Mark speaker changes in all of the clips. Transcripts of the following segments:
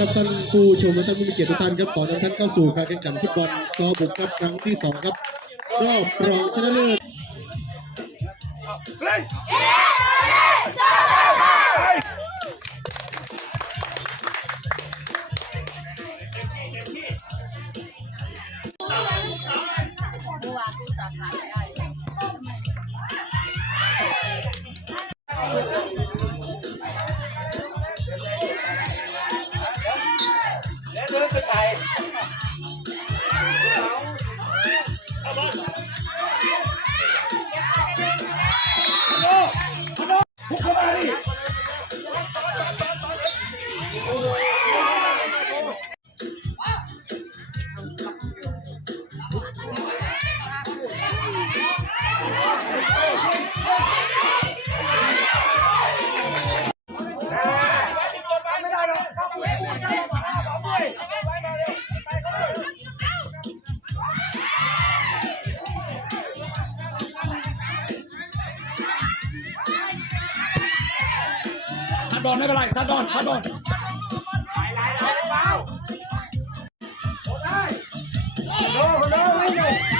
Speaker 1: ครับท่านผู้ชมและท่านผู้มีเกียรติทุกท่านครับขอนำท่านเข้าสู่การแข่งขันฟุตบอลซอบุกครับครั้งที่สองครับรอบรองชนะเลิศ
Speaker 2: เ Yeah. ด
Speaker 3: บอนไม่เป็นไรทัดบอลทัดบอลเ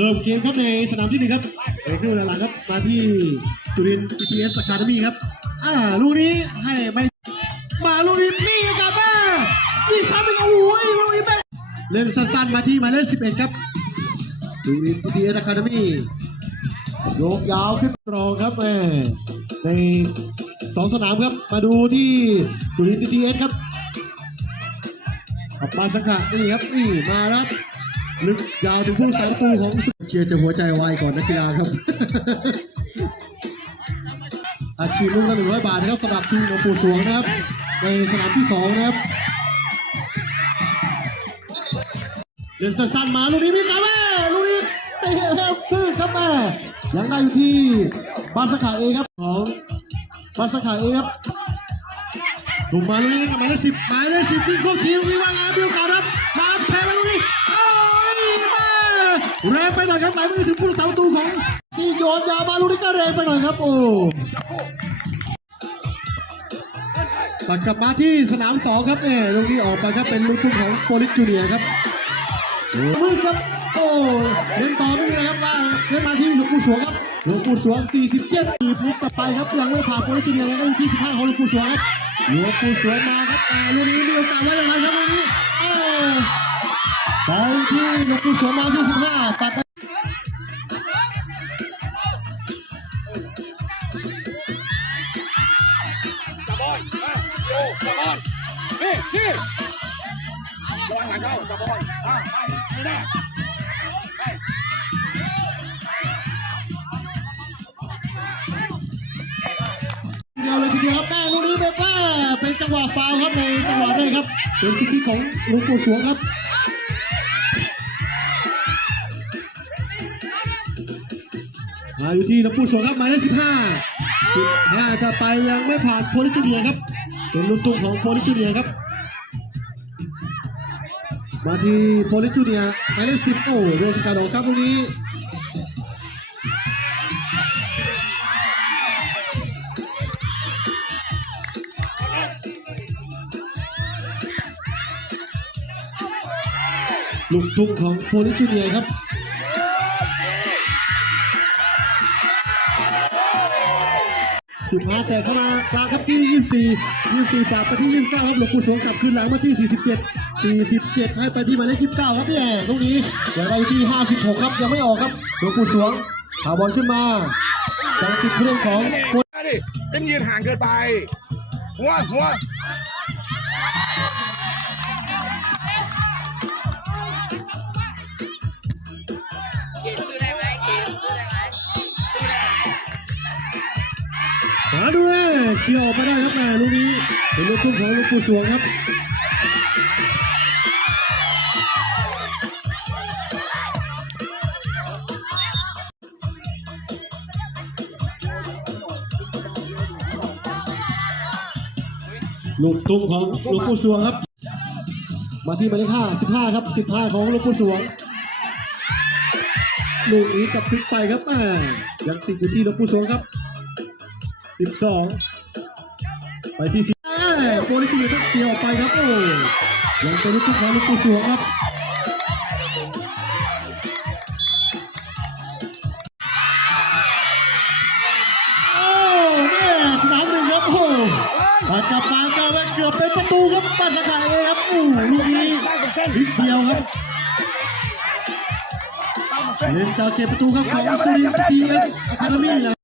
Speaker 3: เริ่
Speaker 1: มเกมครับในสนามที่หนึ่งครับเอกขึ้นหลังครับมาที่สุรินทร์ BTS Academy ครับ อ่าลูกนี้ให้ไม่มาลูกนี้นี่อากาศมานี่ซ้ำอีกโอ้โหลูกนี้แม่เล่นสั้นๆมาที่มาเลข11 ครับสุรินทร์ BTS Academy โยกยาวขึ้นรองครับแม่ในสองสนามครับ มาดูที่สุรินทร์ BTS ครับอัปปาสังขะนี่ครับนี่มาแล้วครับ ลึกยาวถึงผู้สายปูของสุเชียร์จะหัวใจวายก่อนนักกีฬาครับอาชีพลูกละหนึ่งร้อยบาทนะครับสำหรับทีมหลวงปู่สวงนะครับ ในสนามที่สองนะครับเดินสั้นๆมาลูกนี้มีกาแม่ลูกนี้เตะแล้วตื้นครับแม่ยังได้อยู่ที่บ้านสาขาเองครับของบ้านสาขาเองครับถูกมาลูกนี้กับมายเลขสิบมายเลขสิบที่โคทีลูกนี้ว่างานมีโอกาครับมาแทงมาลูกนี้ แรงไปหน่อยครับไหลไปถึงผู้รักษาประตูของที่โยนยาวมาลูกนี้ก็แรงไปหน่อยครับ โอ้ตัดกลับมาที่สนามสองครับเออลูกนี้ออกไปครับเป็นลูกทุ่งของโปลิสจูเนียครับมืดครับ โอ้เล่นต่อไม่มีนะครับว่าเล่นมาที่หลวงปู่สวงครับหลวงปู่สวง 47ปีปุ๊บต่อไปครับยังไม่ผ่านโปลิสจูเนียยังได้อยู่ที่ 15 ของหลวงปู่สวงครับหลวงปู่สวงมาครับอ่าลูกนี้มีโอกาสว่าอย่างไรครับลูกนี้ ไปที่ลวงปู่สวมาที่ 15 ตัดไป
Speaker 3: จับอลมาโยจับอลนี่นี่ระวังหลังเข้าจับอลอ่าไปไม่ได้
Speaker 1: เดียวเลยทีเดียวครับแม่ลูกนี้แบบว่าเป็นจังหวะฟาวครับในจังหวะแรกครับเป็นสิทธิของลวงปู่สวงครับ อยู่ที่หลวงปู่สวงครับหมายเลขสิบห้าสิบห้าถ้าไปยังไม่ผ่านโพลิจูเนียครับเป็นลูกตุ้งของโพลิจูเนียครับ มาที่โพลิจูเนียหมายเลขสิบโอ้โดนสกัดออกครับลูกนี้ลูกทุ่งของโพลิจูเนียครับ สิบห้าแต่เข้ามากลางครับที่ยี่สี่ยี่สี่ฝามไปที่ยี่สิบเก้าครับหลวงปู่สวงกลับขึ้นหลังมาที่สี่สิบเจ็ดสี่สิบเจ็ดให้ไปที่หมายเลขยี่สิบเก้าครับพี่แอ๋ลูกนี้เดี๋ยวเรที่ห้าสิบหกครับยังไม่ออกครับหลวงปู่สวงหาบอลขึ้นมาจังติดเครื่องของโพ
Speaker 3: มาดิเป็นยืนห่างเกินไปหัวหัวา
Speaker 1: ดูเลยเคลียร์ออกมาได้ครับแม่ลูกนี้เป็นลูกทุ่งของลวงปู่สวงครับลูกตุ้มของลวงปู่สวงครับ มาที่หมายเลขห้าสิบห้าครับสิบห้าของลวงปู่สวง ลูกนี้กับพลิกไปครับแม่ยังติดอยู่ที่ลวงปู่สวงครับ สิบสองไปที่สิบโปรลิจิเนียร์ครับเกี่ยวออกไปครับโอ้ยังเป็นลูกตุ้มของลวงปู่สวงครับโอ้แม่สนามหนึ่งครับโอ้ปัดกลับมาก็เกือบเป็นประตูครับปัดสกัดเองครับโอ้ลูกนี้นิดเดียวครับเล่นตาเก็บประตูครับของสุรินทร์ทีเอสอะคาเดมี่นะ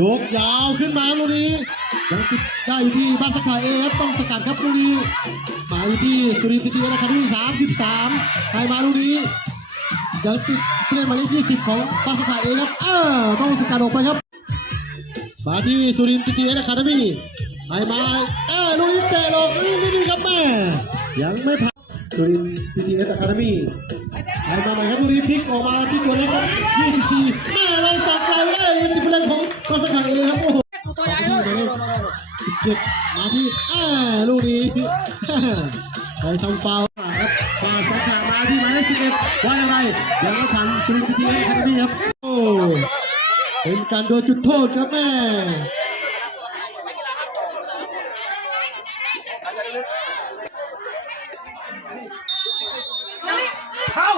Speaker 1: ยกยาวขึ้นมาลูกนี้ยังติดได้อยู่ที่บ้านสกัดเองครับต้องสกัดครับลูกนี้มาอยู่ที่สุรินทร์ทีเอสอะคาเดมี่สามสิบสามให้มาลูกนี้ยังติดผู้เล่นหมายเลขยี่สิบของบ้านสกัดเองครับเออต้องสกัดออกไปครับ มาที่สุรินทร์ทีเอสอะคาเดมี่ไอ้มาเออลูกนี้เตะหลอกนี่นี่นี่ครับแม่ยังไม่ผ่าน สุรินทร์ทีเอสอะคาเดมี่ไอ้มาใหม่ครับลูกนี้พลิกออกมาที่ตัวเล็กครับ24แม่เราสับไกลเลยยิงที่ผู้เล่นของกองสังกัดเองครับโอ้โหต่อไปที่หมายเลข17มาที่เออลูกนี้ไปทำฟาวล์ครับฟาวล์สองขามาที่หมายเลข11ว่าอย่างไรยังไม่ทันสุรินทร์ทีเอสอะคาเดมี่ครับโอ้เป็นการโดนจุดโทษครับแม่
Speaker 3: เข้า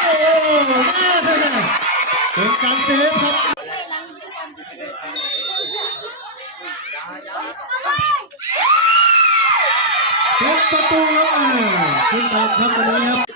Speaker 1: โอ้แม่เป็นการเซฟครับเประตูครับแม่ขึ้นมาครับตรงนี้ครับ